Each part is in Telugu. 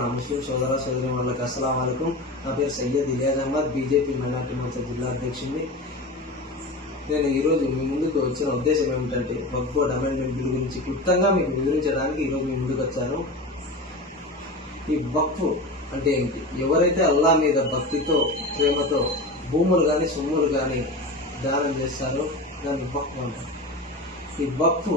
నా ముస్లిం సోదర సోదరి వాళ్ళకి అస్సలం వాళ్ళకు నా పేరు సయ్యద్ ఇలియాజ్ అహ్మద్ బీజేపీ మైనార్టీ మోర్చా జిల్లా అధ్యక్షుడిని నేను ఈరోజు మీ ముందుకు వచ్చిన ఉద్దేశం ఏమిటంటే వక్ఫ్ బోర్డ్ అమెండ్మెంట్ బిల్ గురించి క్లుప్తంగా మీకు వివరించడానికి ఈరోజు మీ ముందుకు వచ్చాను. ఈ వక్ఫ్ అంటే ఏంటి ఎవరైతే అల్లా మీద భక్తితో ప్రేమతో భూములు కానీ సొమ్ములు కానీ దానం చేస్తారో దాన్ని వక్ఫ్ అంటారు. ఈ వక్ఫ్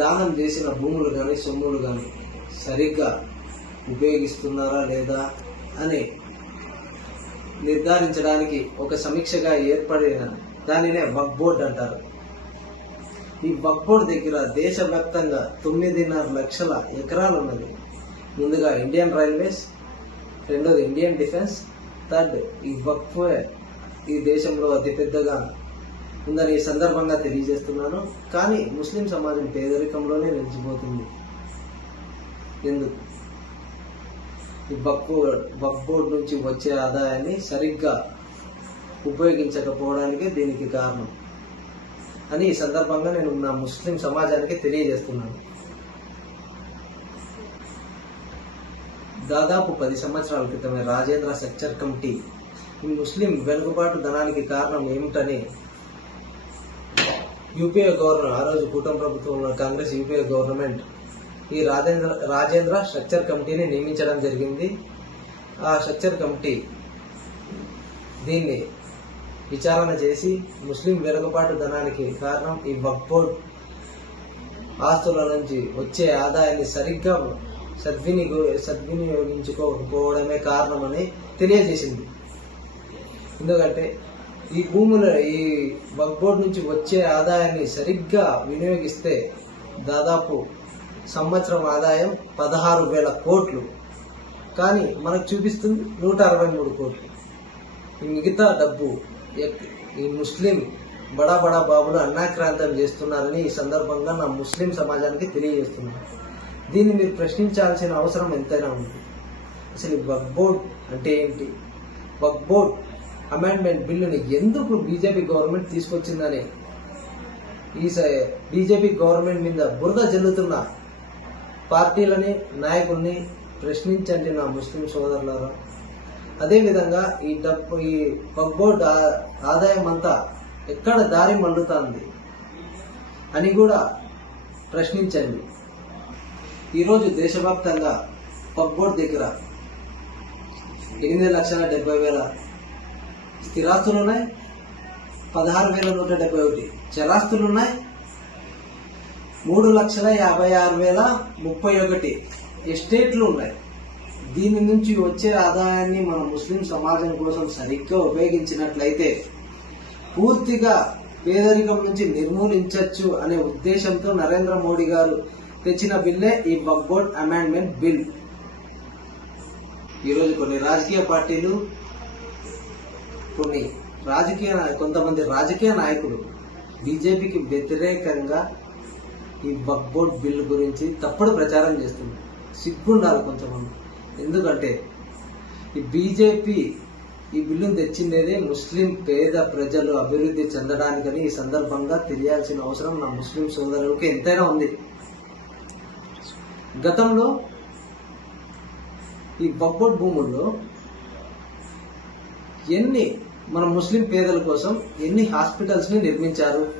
దానం చేసిన భూములు కానీ సొమ్ములు కానీ సరిగ్గా ఉపయోగిస్తున్నారా లేదా అని నిర్ధారించడానికి ఒక సమీక్షగా ఏర్పడిన దానినే వక్ బోర్డ్ అంటారు. ఈ వక్ బోర్డ్ దగ్గర దేశవ్యాప్తంగా తొమ్మిదిన్నర లక్షల ఎకరాలు ఉన్నది ముందుగా ఇండియన్ రైల్వేస్ రెండోది ఇండియన్ డిఫెన్స్ థర్డ్ ఈ వక్ఫ్ ఈ దేశంలో అతిపెద్దగా ఉందని ఈ సందర్భంగా తెలియజేస్తున్నాను. కానీ ముస్లిం సమాజం పేదరికంలోనే నిలిచిపోతుంది. ఎందుకు? ఈ వక్ఫ్ బోర్డ్ నుంచి వచ్చే ఆదాయాన్ని సరిగ్గా ఉపయోగించకపోవడానికి దీనికి కారణం అని ఈ సందర్భంగా నేను నా ముస్లిం సమాజానికి తెలియజేస్తున్నాను. దాదాపు పది సంవత్సరాల క్రితమే రాజేంద్ర సెక్చర్ కమిటీ ఈ ముస్లిం వెనుకబాటు ధనానికి కారణం ఏమిటని యూపీఏ గవర్నర్ ఆ రోజు కూటమి ప్రభుత్వంలో కాంగ్రెస్ యూపీఏ గవర్నమెంట్ ఈ రాజేంద్ర రాజేంద్ర స్ట్రక్చర్ కమిటీని నియమించడం జరిగింది. ఆ స్ట్రక్చర్ కమిటీ దీన్ని విచారణ చేసి ముస్లిం వెనుకబాటు ధనానికి కారణం ఈ బక్బోర్డ్ ఆస్తుల నుంచి వచ్చే ఆదాయాన్ని సరిగ్గా సద్వినియో సద్వినియోగించుకోకపోవడమే కారణమని తెలియజేసింది. ఎందుకంటే ఈ భూముల ఈ బక్బోర్డ్ నుంచి వచ్చే ఆదాయాన్ని సరిగ్గా వినియోగిస్తే దాదాపు సంవత్సరం ఆదాయం పదహారు వేల కోట్లు. కానీ మనకు చూపిస్తుంది నూట అరవై మూడు కోట్లు. ఈ మిగతా డబ్బు ఈ ముస్లిం బడా బడా బాబులు అన్నాక్రాంతం చేస్తున్నారని ఈ సందర్భంగా నా ముస్లిం సమాజానికి తెలియజేస్తున్నాను దీన్ని మీరు ప్రశ్నించాల్సిన అవసరం ఎంతైనా ఉంది. అసలు ఈ వక్ బోర్డ్ అంటే ఏంటి? వక్ బోర్డ్ అమెండ్మెంట్ బిల్లుని ఎందుకు బీజేపీ గవర్నమెంట్ తీసుకొచ్చిందని ఈ బీజేపీ గవర్నమెంట్ మీద బురద జల్లుతున్న పార్టీలని నాయకుల్ని ప్రశ్నించండి నా ముస్లిం సోదరులారా. అదేవిధంగా ఈ డబ్బు ఈ వక్ బోర్డ్ ఆదాయం అంతా ఎక్కడ దారి మల్లుతుంది అని కూడా ప్రశ్నించండి. ఈరోజు దేశవ్యాప్తంగా వక్ దగ్గర ఎనిమిది లక్షల డెబ్బై వేల స్థిరాస్తులు ఉన్నాయి పదహారు వేల నూట డెబ్బై ఒకటి చరాస్తులు ఉన్నాయి మూడు లక్షల యాభై ఆరు వేల ముప్పై ఒకటి ఎస్టేట్లు ఉన్నాయి దీని నుంచి వచ్చే ఆదాయాన్ని మన ముస్లిం సమాజం కోసం సరిగ్గా ఉపయోగించినట్లయితే పూర్తిగా పేదరికం నుంచి నిర్మూలించవచ్చు అనే ఉద్దేశంతో నరేంద్ర మోడీ గారు తెచ్చిన బిల్లే ఈ వక్ అమెండ్మెంట్ బిల్. ఈరోజు కొన్ని రాజకీయ పార్టీలు కొన్ని రాజకీయ కొంతమంది రాజకీయ నాయకులు బీజేపీకి వ్యతిరేకంగా ఈ వక్ బోర్డ్ బిల్ గురించి తప్పుడు ప్రచారం చేస్తుంది. సిగ్గుండాలి కొంతమంది. ఎందుకంటే ఈ బీజేపీ ఈ బిల్లును తెచ్చిందేదే ముస్లిం పేద ప్రజలు అభివృద్ధి చెందడానికని ఈ సందర్భంగా తెలియాల్సిన అవసరం నా ముస్లిం సోదరులకు ఎంతైనా ఉంది. గతంలో ఈ బొబ్బొట్ భూముల్లో ఎన్ని మన ముస్లిం పేదల కోసం ఎన్ని హాస్పిటల్స్ని నిర్మించారు?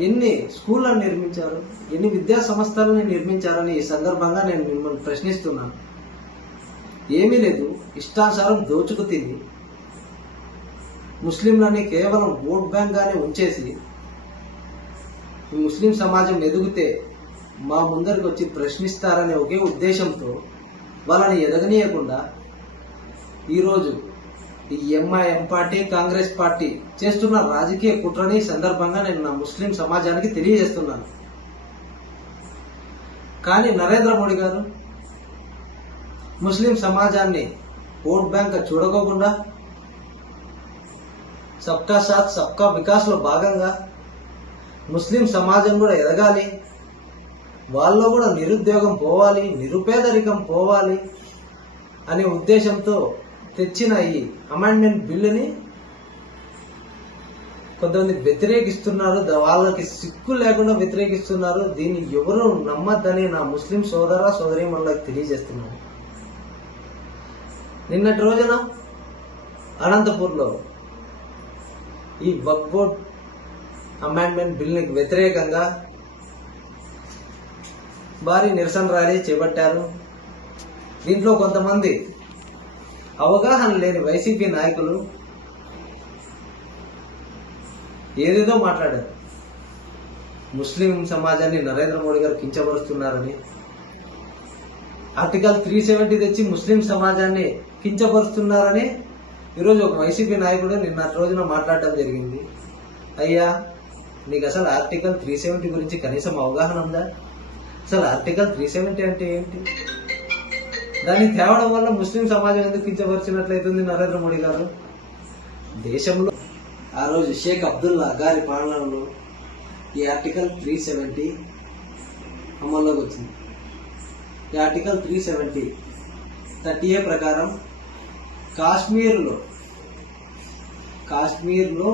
ఎన్ని స్కూళ్ళను నిర్మించారు? ఎన్ని విద్యా సంస్థలను నిర్మించారని ఈ సందర్భంగా నేను మిమ్మల్ని ప్రశ్నిస్తున్నాను. ఏమీ లేదు. ఇష్టానుసారం దోచుకు తిని ముస్లింలని కేవలం ఓట్ బ్యాంక్గానే ఉంచేసి ఈ ముస్లిం సమాజం ఎదిగితే మా ముందరికి వచ్చి ప్రశ్నిస్తారనే ఒకే ఉద్దేశంతో వాళ్ళని ఎదగనీయకుండా ఈరోజు ఈ ఎంఐఎం పార్టీ కాంగ్రెస్ పార్టీ చేస్తున్న రాజకీయ కుట్రని సందర్భంగా నేను నా ముస్లిం సమాజానికి తెలియజేస్తున్నాను. కానీ నరేంద్ర మోడీ గారు ముస్లిం సమాజాన్ని ఓట్ బ్యాంక్ చూడకోకుండా సబ్కా సాత్ సబ్కా వికాస్లో భాగంగా ముస్లిం సమాజం కూడా ఎదగాలి వాళ్ళలో కూడా నిరుద్యోగం పోవాలి నిరుపేదరికం పోవాలి అనే ఉద్దేశంతో తెచ్చిన ఈ అమెండ్మెంట్ బిల్లుని కొంతమంది వ్యతిరేకిస్తున్నారు. వాళ్ళకి సిక్కు లేకుండా వ్యతిరేకిస్తున్నారు. దీన్ని ఎవరు నమ్మద్దని నా ముస్లిం సోదర సోదరి మనలకు తెలియజేస్తున్నాను. నిన్నటి రోజున అనంతపూర్లో ఈ వక్ బోర్డ్ అమెండ్మెంట్ బిల్లుకి వ్యతిరేకంగా భారీ నిరసన ర్యాలీ చేపట్టారు. దీంట్లో కొంతమంది అవగాహన లేని వైసీపీ నాయకులు ఏదేదో మాట్లాడారు. ముస్లిం సమాజాన్ని నరేంద్ర మోడీ గారు కించపరుస్తున్నారని ఆర్టికల్ త్రీ సెవెంటీ తెచ్చి ముస్లిం సమాజాన్ని కించపరుస్తున్నారని ఈరోజు ఒక వైసీపీ నాయకుడు నిన్న రోజున మాట్లాడటం జరిగింది. అయ్యా నీకు అసలు ఆర్టికల్ త్రీ సెవెంటీ గురించి కనీసం అవగాహన ఉందా? అసలు ఆర్టికల్ త్రీ సెవెంటీ అంటే ఏంటి? దాన్ని తేవడం వల్ల ముస్లిం సమాజం ఎందుకు కించపరిచినట్లయితుంది నరేంద్ర మోడీ గారు? దేశంలో ఆ రోజు షేక్ అబ్దుల్లా గారి పాలనలో ఈ ఆర్టికల్ త్రీ సెవెంటీ అమల్లోకి వచ్చింది. ఈ article three seventy thirty A ప్రకారం కాశ్మీర్లో కాశ్మీర్లో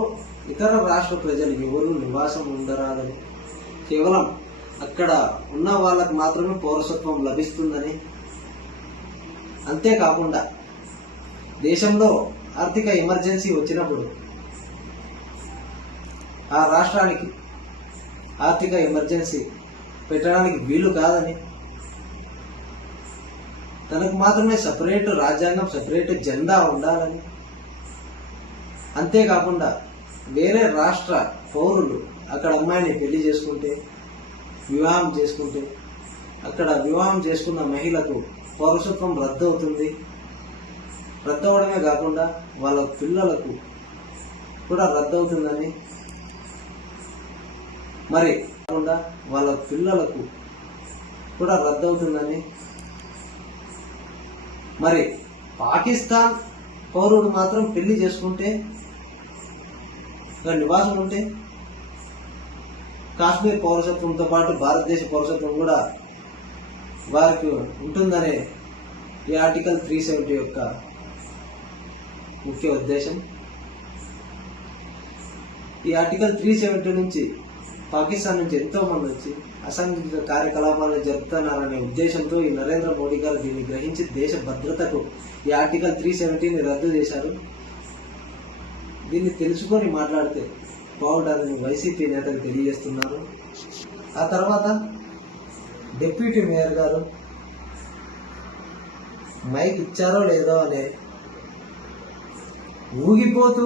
ఇతర రాష్ట్ర ప్రజలు ఎవరు నివాసం ఉండరాదని కేవలం అక్కడ ఉన్న వాళ్ళకు మాత్రమే పౌరసత్వం లభిస్తుందని అంతేకాకుండా దేశంలో ఆర్థిక ఎమర్జెన్సీ వచ్చినప్పుడు ఆ రాష్ట్రానికి ఆర్థిక ఎమర్జెన్సీ పెట్టడానికి వీలు కాదని తనకు మాత్రమే సపరేట్ రాజ్యాంగం సపరేట్ జెండా ఉండాలని. అంతేకాకుండా వేరే రాష్ట్ర పౌరులు అక్కడ అమ్మాయిని పెళ్ళి చేసుకుంటే వివాహం చేసుకుంటే అక్కడ వివాహం చేసుకున్న మహిళకు పౌరసత్వం రద్దు అవుతుంది రద్దు అవడమే కాకుండా వాళ్ళ పిల్లలకు కూడా రద్దు అవుతుందని మరి కాకుండా వాళ్ళ పిల్లలకు కూడా రద్దు అవుతుందని మరి పాకిస్తాన్ పౌరుడు మాత్రం పెళ్ళి చేసుకుంటే నివాసం ఉంటే కాశ్మీర్ పౌరసత్వంతో పాటు భారతదేశ పౌరసత్వం కూడా వారికి ఉంటుందనే ఈ ఆర్టికల్ త్రీ సెవెంటీ యొక్క ముఖ్య ఉద్దేశం. ఈ ఆర్టికల్ త్రీ సెవెంటీ నుంచి పాకిస్తాన్ నుంచి ఎంతో మంది వచ్చి అసాంఘిక కార్యకలాపాలను జరుపుతున్నారనే ఉద్దేశంతో ఈ నరేంద్ర మోడీ గారు దీన్ని గ్రహించి దేశ భద్రతకు ఈ ఆర్టికల్ త్రీ సెవెంటీని రద్దు చేశారు. దీన్ని తెలుసుకొని మాట్లాడితే బాగుంటుందని వైసీపీ నేతలు తెలియజేస్తున్నారు. ఆ తర్వాత డిప్యూటీ మేయర్ గారు మైక్ ఇచ్చారో లేదో అనే ఊగిపోతూ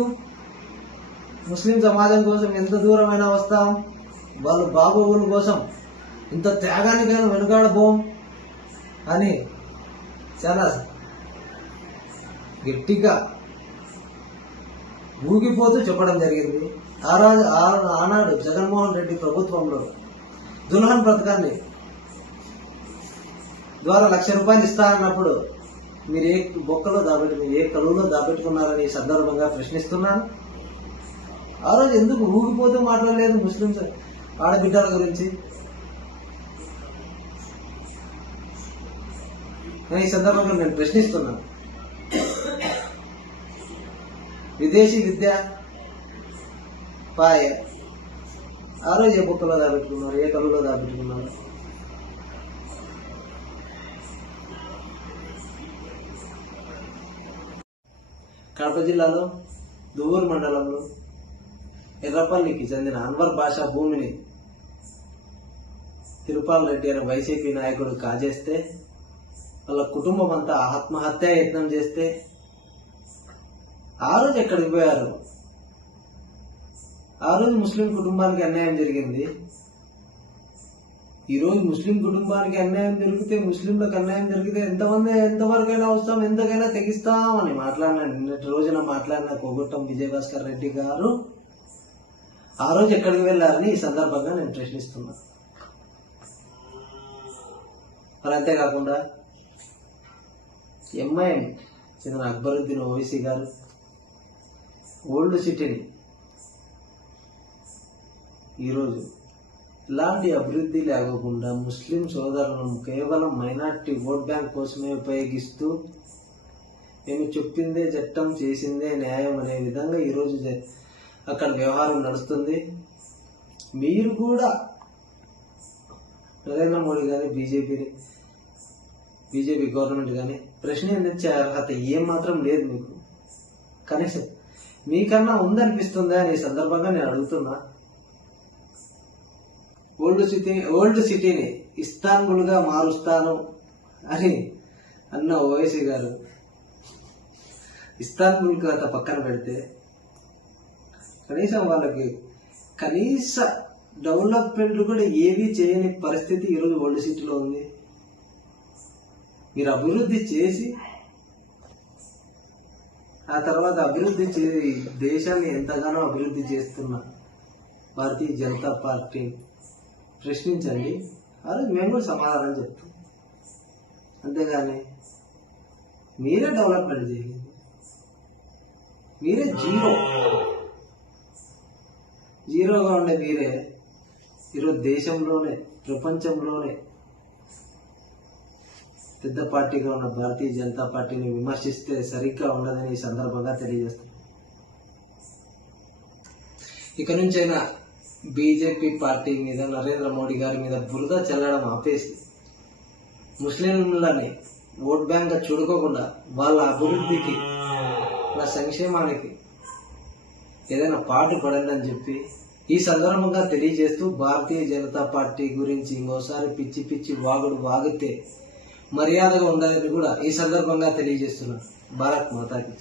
ముస్లిం సమాజం కోసం ఎంత దూరమైనా వస్తాం వాళ్ళ బాగోగుల కోసం ఇంత త్యాగానికైనా వెనుకాడబోం అని చాలా గట్టిగా ఊగిపోతూ చెప్పడం జరిగింది. ఆ రోజు ఆనాడు జగన్మోహన్ రెడ్డి ప్రభుత్వంలో దుల్హన్ పథకాన్ని ద్వారా లక్ష రూపాయలు ఇస్తా అన్నప్పుడు మీరు ఏ బొక్కలో దాబెట్టు మీరు ఏ కలువులో దాబెట్టుకున్నారని ఈ సందర్భంగా ప్రశ్నిస్తున్నాను. ఆ రోజు ఎందుకు ఊగిపోతూ మాట్లాడలేదు ముస్లింస్ ఆడబిడ్డల గురించి? ఈ సందర్భంగా నేను ప్రశ్నిస్తున్నాను. విదేశీ విద్య పాయ. ఆ రోజు ఏ బుక్కలో దాబెట్టుకున్నారు? ఏ కలులో దాబెట్టుకున్నారు? కడప జిల్లాలో దువ్వూరు మండలంలో ఎర్రపల్లికి చెందిన అన్వర్ భాషా భూమిని తిరుపాల్ రెడ్డి అనే వైసీపీ నాయకుడు కాజేస్తే వాళ్ళ కుటుంబం అంతా ఆత్మహత్య యత్నం చేస్తే ఆ రోజు ఎక్కడికి పోయారు? ఆ రోజు ముస్లిం కుటుంబానికి అన్యాయం జరిగింది. ఈ రోజు ముస్లిం కుటుంబానికి అన్యాయం జరిగితే ముస్లింలకు అన్యాయం జరిగితే ఎంతమంది ఎంతవరకైనా వస్తాం ఎంతకైనా తెగిస్తాం అని మాట్లాడిన నిన్నటి రోజున మాట్లాడిన కోగొట్టం విజయభాస్కర్ రెడ్డి గారు ఆ రోజు ఎక్కడికి వెళ్ళారని ఈ సందర్భంగా నేను ప్రశ్నిస్తున్నా. మరి అంతేకాకుండా ఎంఐఎం చెందిన అక్బరుద్దీన్ ఓవైసీ గారు ఓల్డ్ సిటీని ఈరోజు ఇలాంటి అభివృద్ధి లేకుండా ముస్లిం సోదరులను కేవలం మైనార్టీ ఓట్ బ్యాంక్ కోసమే ఉపయోగిస్తూ మేము చెప్పిందే చట్టం చేసిందే న్యాయం అనే విధంగా ఈరోజు అక్కడ వ్యవహారం నడుస్తుంది. మీరు కూడా నరేంద్ర మోడీ కానీ బీజేపీని బీజేపీ గవర్నమెంట్ కానీ ప్రశ్నించే అర్హత ఏమాత్రం లేదు మీకు. కనీసం మీకన్నా ఉందనిపిస్తుందా అని సందర్భంగా నేను అడుగుతున్నా. ఓల్డ్ సిటీ ఓల్డ్ సిటీని ఇస్తాన్బుల్గా మారుస్తాను అని అన్న ఓవైసీ గారు ఇస్తాన్బుల్ కథ పక్కన పెడితే కనీసం వాళ్ళకి కనీస డెవలప్మెంట్ కూడా ఏమీ చేయని పరిస్థితి ఈరోజు ఓల్డ్ సిటీలో ఉంది. మీరు అభివృద్ధి చేసి ఆ తర్వాత అభివృద్ధి చే దేశాన్ని ఎంతగానో అభివృద్ధి చేస్తున్న భారతీయ జనతా పార్టీ ప్రశ్నించండి. అది మేము కూడా సమాధానం చెప్తాం. అంతేగాని మీరే డెవలప్మెంట్ చేయండి. మీరే జీరో. జీరోగా ఉండే మీరే ఈరోజు దేశంలోనే ప్రపంచంలోనే పెద్ద పార్టీగా ఉన్న భారతీయ జనతా పార్టీని విమర్శిస్తే సరిగ్గా ఉండదని ఈ సందర్భంగా తెలియజేస్తున్నాను. ఇక నుంచైనా బీజేపీ పార్టీ మీద నరేంద్ర మోడీ గారి మీద బురద చల్లడం ఆపేసి ముస్లింలని ఓట్ బ్యాంక్ చూడుకోకుండా వాళ్ళ అభివృద్ధికి వాళ్ళ సంక్షేమానికి ఏదైనా పాటు పడండి అని చెప్పి ఈ సందర్భంగా తెలియజేస్తూ భారతీయ జనతా పార్టీ గురించి ఇంకోసారి పిచ్చి పిచ్చి వాగుడు వాగితే మర్యాదగా ఉండాలని కూడా ఈ సందర్భంగా తెలియజేస్తున్నాను. భారత్ మాతాకి